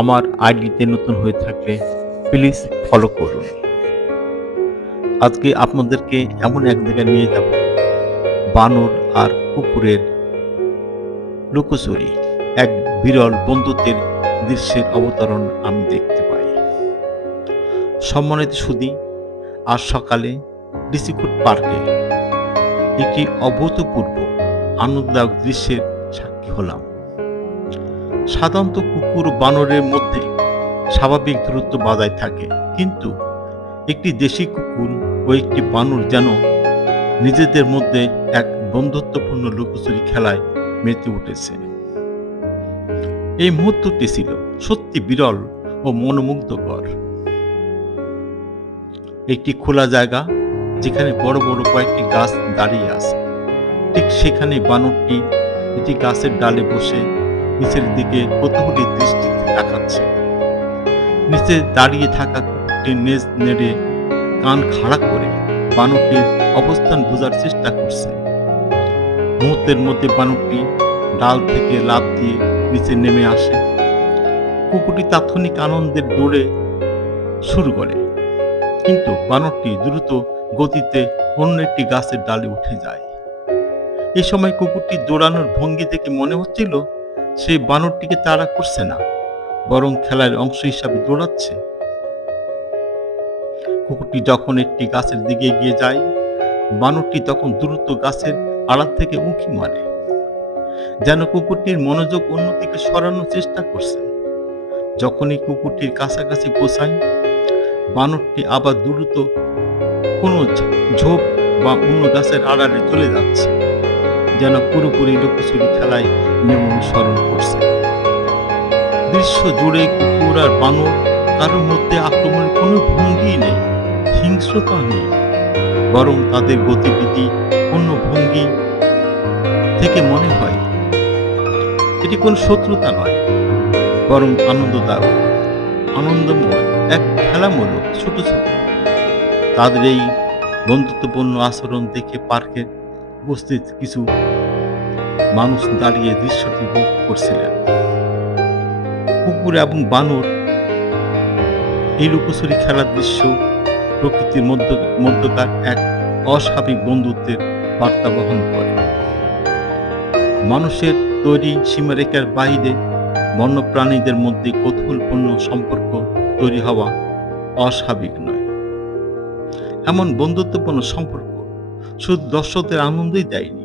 আমার আইডিতে নতুন হয়ে থাকলে প্লিজ ফলো করুন। আজকে আপনাদেরকে এমন এক জায়গায় নিয়ে যাব, বানর আর কুকুরের লুকোচুরি। এক বিরল বন্ধুত্বের দৃশ্যের অবতরণ আমি দেখতে পাই। সম্মানিত সুধী, আজ সকালে ডিসিকুট পার্কে একটি অভূতপূর্ব আনন্দদায়ক দৃশ্যের সাক্ষী হলাম। সাধারণত কুকুর ও বানরের মধ্যে স্বাভাবিক দূরত্ব বজায় থাকে, কিন্তু একটি দেশি কুকুর ও একটি বানর যেন নিজেদের মধ্যে এক বন্ধুত্বপূর্ণ লুকোচুরি খেলায় মেতে উঠেছে। এই মুহূর্তটি ছিল সত্যি বিরল ও মনোমুগ্ধকর। একটি খোলা জায়গা, যেখানে বড় বড় কয়েকটি গাছ দাঁড়িয়ে আছে। ঠিক সেখানে বানরটি একটি গাছের ডালে বসে নিচের দিকে কৌতূহলী দৃষ্টিতে তাকাচ্ছে। নিচে দাঁড়িয়ে থাকা কুকুরটি নেজ নেড়ে কান খাড়া করে বানরটির অবস্থান বোঝার চেষ্টা করছে। মুহূর্তের মধ্যে বানরটি ডাল থেকে লাফ দিয়ে নিচে নেমে আসে। কুকুরটি তাৎক্ষণিক আনন্দের দৌড়ে শুরু করে, কিন্তু বানরটি দ্রুত গতিতে অন্য একটি গাছের ডালে উঠে যায়। এই সময় কুকুরটি দৌড়ানোর ভঙ্গি দেখে মনে হচ্ছিল সে বানরটিকে তাড়া করছে না, বরং খেলার অংশ হিসাবে দৌড়াচ্ছে। কুকুরটি যখন একটি গাছের দিকে এগিয়ে যায়, বানরটি তখন দ্রুত গাছের আড়াল থেকে উঁকি মারে, যেন কুকুরটির মনোযোগ অন্যদিকে সরানোর চেষ্টা করছে। যখনই কুকুরটির কাছাকাছি পৌঁছায়, বানরটি আবার দ্রুত কোনো ঝোপ বা অন্য গাছের আড়ালে চলে যাচ্ছে, যেন পুরোপুরি লুকোচুরি খেলায় নিয়ম অনুসরণ করছে। দৃশ্য জুড়ে কুকুর আর বানর কারোর মধ্যে আক্রমণের কোনো ভঙ্গি নেই, হিংস্রতা নেই, বরং তাদের গতিবিধি অন্য ভঙ্গি থেকে মনে হয় এটি কোনো শত্রুতা নয়, বরং আনন্দদায়ক, আনন্দময় এক খেলামূলক ছোট ছোট। তাদের এই বন্ধুত্বপূর্ণ আচরণ দেখে পার্কের উপস্থিত কিছু মানুষ দাঁড়িয়ে দৃশ্যটি উপভোগ করছিলেন। কুকুর এবং বানর এই লুকোচুরি খেলার দৃশ্য প্রকৃতির মধ্যকার এক অস্বাভাবিক বন্ধুত্বের বার্তা বহন করে। মানুষের তৈরি সীমারেখার বাইরে বন্যপ্রাণীদের মধ্যে কৌতূহলপূর্ণ সম্পর্ক তৈরি হওয়া অস্বাভাবিক নয়। এমন বন্ধুত্বপূর্ণ সম্পর্ক শুধু দর্শকদের আনন্দই দেয়নি,